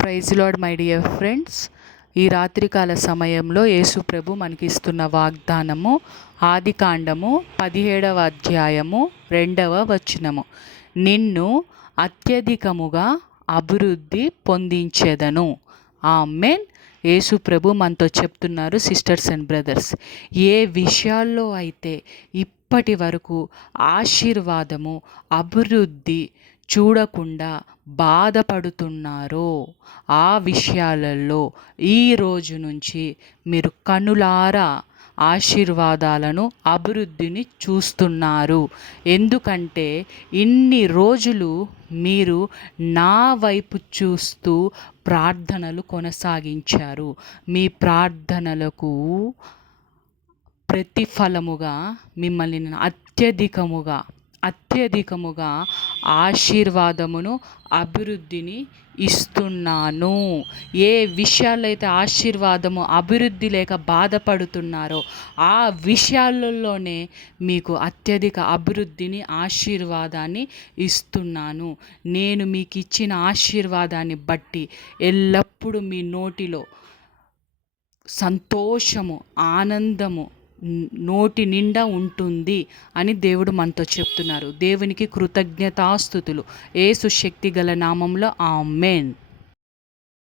Praise Lord my dear friends. ఈ రాత్రికాల సమయంలో యేసు ప్రభు మనకిస్తున్న వాగ్దానము ఆదికాండము 17వ అధ్యాయము 2వ వచనము. నిన్ను అత్యధికముగా అభివృద్ధి పొందించెదను. ఆమేన్. యేసు ప్రభు మనతో చెప్తున్నారు, సిస్టర్స్ అండ్ బ్రదర్స్, ఏ విషయాల్లో అయితే ఇప్పటి వరకు ఆశీర్వాదము అభివృద్ధి చూడకుండా బాధపడుతున్నారో ఆ విషయాలలో ఈ రోజు నుంచి మీరు కనులారా ఆశీర్వాదాలను అభివృద్ధిని చూస్తున్నారు. ఎందుకంటే ఇన్ని రోజులు మీరు నా వైపు చూస్తూ ప్రార్థనలు కొనసాగించారు. మీ ప్రార్థనలకు ప్రతిఫలముగా మిమ్మల్ని నేను అత్యధికముగా ఆశీర్వాదమును అభివృద్ధిని ఇస్తున్నాను. ఏ విషయాలైతే ఆశీర్వాదము అభివృద్ధి లేక బాధపడుతున్నారో ఆ విషయాలలోనే మీకు అత్యధిక అభివృద్ధిని ఆశీర్వాదాన్ని ఇస్తున్నాను. నేను మీకు ఇచ్చిన ఆశీర్వాదాన్ని బట్టి ఎల్లప్పుడూ మీ నోటిలో సంతోషము, ఆనందము నోటి నిండా ఉంటుంది అని దేవుడు మనతో చెప్తున్నారు. దేవునికి కృతజ్ఞతాస్తుతులు. యేసు శక్తి గల నామంలో ఆమేన్.